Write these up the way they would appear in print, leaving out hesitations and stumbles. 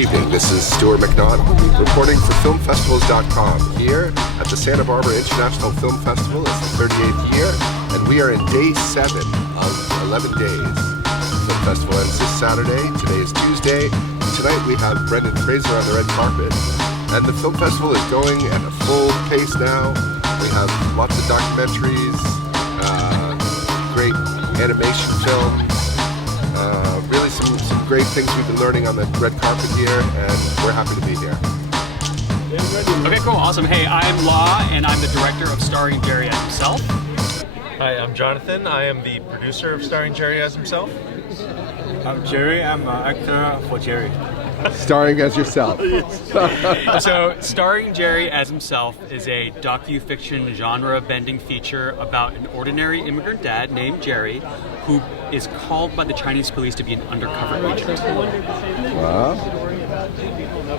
Good evening, this is Stuart McDonald, reporting for filmfestivals.com here at the Santa Barbara International Film Festival. It's the 38th year, and we are in day 7 of 11 days. The film festival ends this Saturday, today is Tuesday, and tonight we have Brendan Fraser on the red carpet. And the film festival is going at a full pace now. We have lots of documentaries, great animation film, really some great things we've been learning on the red carpet here, and we're happy to be here. Okay, cool, awesome. Hey, I'm Law, and I'm the director of Starring Jerry as Himself. Hi, I'm Jonathan. I am the producer of Starring Jerry as Himself. I'm Jerry. I'm an actor for Jerry. Starring as yourself. So, Starring Jerry as Himself is a docu-fiction genre-bending feature about an ordinary immigrant dad named Jerry who is called by the Chinese police to be an undercover agent. Wow.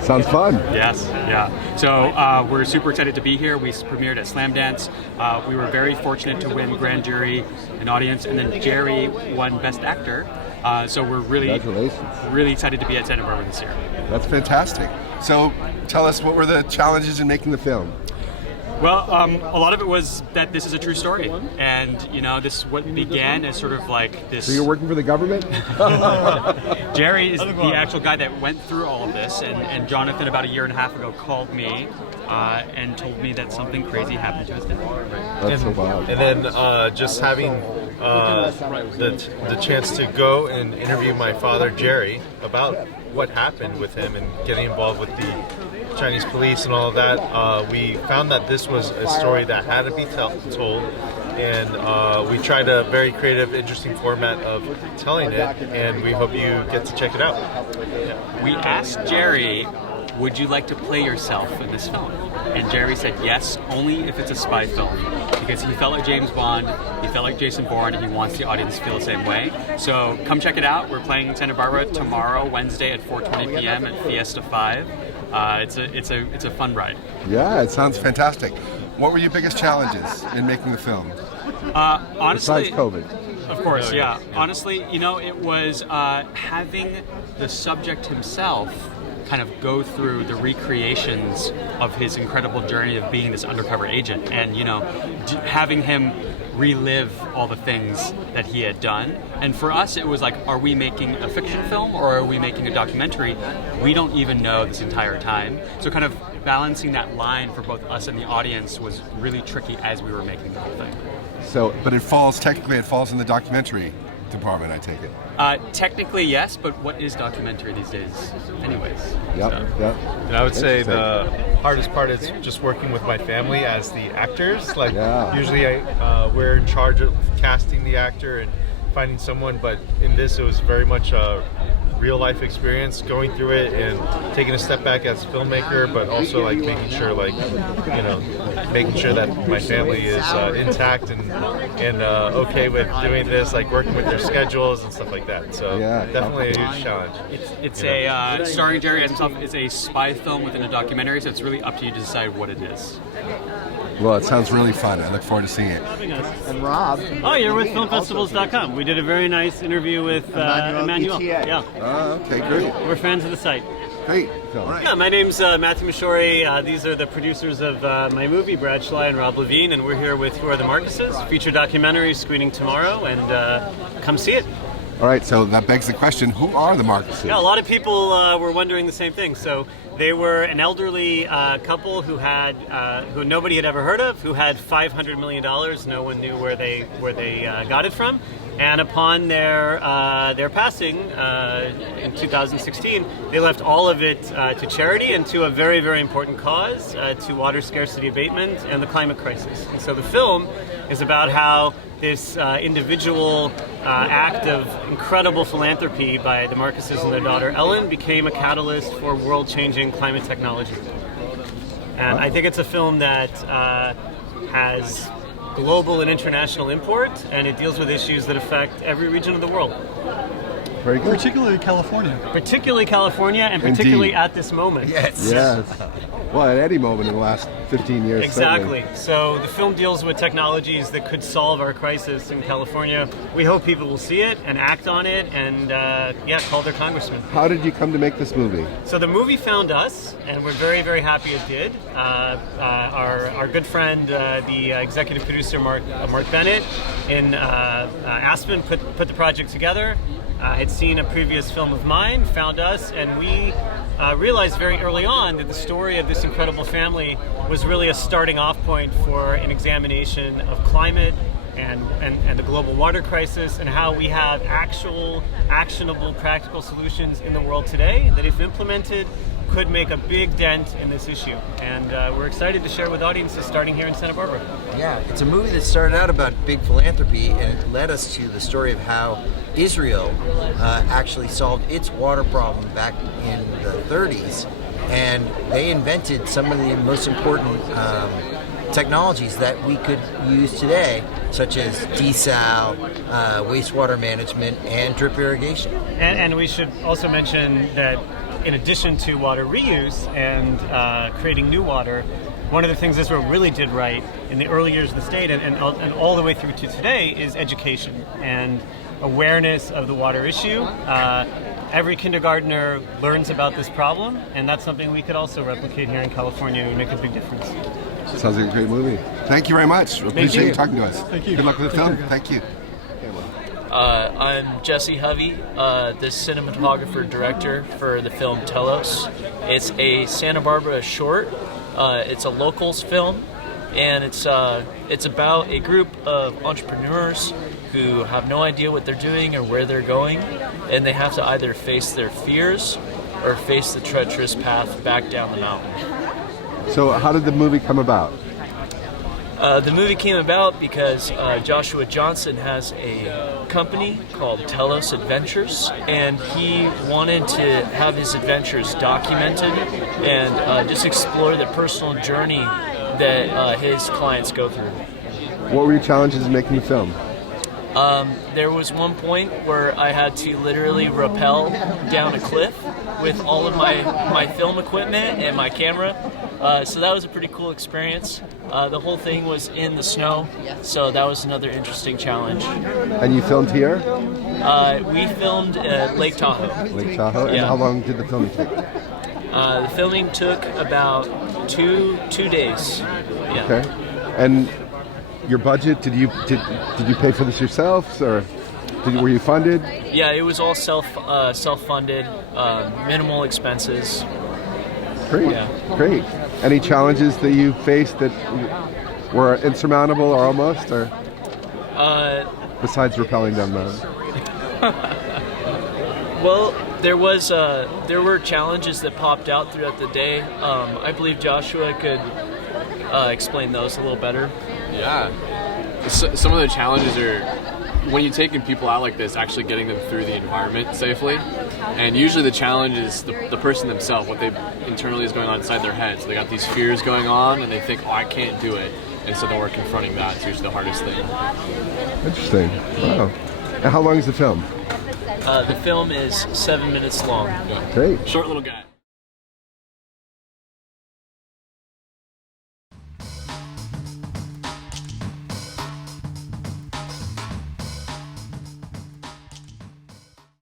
Sounds fun. Yes, yeah. So we're super excited to be here. We premiered at Slamdance. We were very fortunate to win Grand Jury and Audience, and then Jerry won Best Actor. So we're really excited to be at Santa Barbara this year. That's fantastic. So tell us, what were the challenges in making the film? Well, a lot of it was that this is a true story, and this what began as sort of like this. So you're working for the government? Jerry is the actual guy that went through all of this, and Jonathan about a year and a half ago called me and told me that something crazy happened to his dad. That's so wild. And then just having the chance to go and interview my father, Jerry, about what happened with him and getting involved with the Chinese police and all of that, we found that this was a story that had to be told, and we tried a very creative, interesting format of telling it, and we hope you get to check it out. We asked Jerry, would you like to play yourself in this film? And Jerry said yes, only if it's a spy film, because he felt like James Bond, he felt like Jason Bourne, and he wants the audience to feel the same way. So come check it out. We're playing in Santa Barbara tomorrow, Wednesday at 4:20 p.m. at Fiesta 5. It's a fun ride. Yeah, it sounds fantastic. What were your biggest challenges in making the film? Honestly, besides COVID. Of course, yeah. Honestly, it was having the subject himself kind of go through the recreations of his incredible journey of being this undercover agent, and having him relive all the things that he had done. And for us, it was like, are we making a fiction film or are we making a documentary? We don't even know this entire time. So kind of balancing that line for both us and the audience was really tricky as we were making the whole thing. So, but technically it falls in the documentary department, I take it. Technically, yes, but what is documentary these days anyways? Yep. And I would say the hardest part is just working with my family as the actors. Usually we're in charge of casting the actor and finding someone, but in this it was very much a real life experience, going through it and taking a step back as a filmmaker, but also making sure that my family is intact and okay with doing this, working with their schedules and stuff like that. So definitely a huge challenge. It's a Starring Jerry as Himself is a spy film within a documentary, so it's really up to you to decide what it is. Well, it sounds really fun. I look forward to seeing it. And Rob. Oh, you're with filmfestivals.com. We did a very nice interview with Emmanuel. Yeah. Okay, great. We're fans of the site. Great. All right. Yeah, my name's Matthew Mashori. These are the producers of my movie, Brad Schley and Rob Levine, and we're here with Who Are the Marcuses? Feature documentary screening tomorrow, and come see it. All right, so that begs the question, who are the Marcuses? Yeah, a lot of people were wondering the same thing. So they were an elderly couple who nobody had ever heard of, who had $500 million. No one knew where they got it from. And upon their passing in 2016, they left all of it to charity and to a very, very important cause, to water scarcity abatement and the climate crisis. And so the film is about how this individual act of incredible philanthropy by the Marcuses and their daughter Ellen became a catalyst for world-changing climate technology. And I think it's a film that has global and international import, and it deals with issues that affect every region of the world. Very good. Particularly California. Particularly California, and particularly Indeed. at this moment. Yes. Yes. Well, at any moment in the last 15 years. Exactly. Certainly. So the film deals with technologies that could solve our crisis in California. We hope people will see it and act on it, and call their congressman. How did you come to make this movie? So the movie found us, and we're very, very happy it did. Our good friend, the executive producer Mark Bennett in Aspen, put the project together. Had seen a previous film of mine, found us, and we realized very early on that the story of this incredible family was really a starting off point for an examination of climate and the global water crisis, and how we have actual, actionable, practical solutions in the world today that, if implemented, could make a big dent in this issue. And we're excited to share with audiences starting here in Santa Barbara. Yeah, it's a movie that started out about big philanthropy, and it led us to the story of how Israel actually solved its water problem back in the 30s, and they invented some of the most important technologies that we could use today, such as desal, wastewater management, and drip irrigation. And we should also mention that in addition to water reuse and creating new water, one of the things Israel really did right in the early years of the state and all the way through to today is education and awareness of the water issue. Every kindergartner learns about this problem, and that's something we could also replicate here in California and make a big difference. Sounds like a great movie. Thank you very much. Appreciate you talking to us. Thank you. Good luck with the film. Take care, Thank you. I'm Jesse Hovey, the cinematographer-director for the film TELOS. It's a Santa Barbara short. It's a locals film, and it's about a group of entrepreneurs who have no idea what they're doing or where they're going, and they have to either face their fears or face the treacherous path back down the mountain. So how did the movie come about? The movie came about because Joshua Johnson has a company called TELOS Adventures, and he wanted to have his adventures documented and just explore the personal journey that his clients go through. What were your challenges in making the film? There was one point where I had to literally rappel down a cliff with all of my film equipment and my camera. So that was a pretty cool experience. The whole thing was in the snow, so that was another interesting challenge. And you filmed here? We filmed at Lake Tahoe. Lake Tahoe? And Yeah. how long did the filming take? The filming took about two days. Yeah. Okay. And your budget, did you pay for this yourselves, or were you funded? Yeah, it was all self-funded, minimal expenses. Great, Yeah. great. Any challenges that you faced that were insurmountable or almost, or besides rappelling down the mountain? Well, there were challenges that popped out throughout the day. I believe Joshua could explain those a little better. Yeah. Some of the challenges are when you're taking people out like this, actually getting them through the environment safely. And usually the challenge is the person themselves, what they internally is going on inside their head. So they got these fears going on and they think, oh, I can't do it. And so then we're confronting that. It's usually the hardest thing. Interesting. Wow. And how long is the film? The film is 7 minutes long. Great. Short little guy.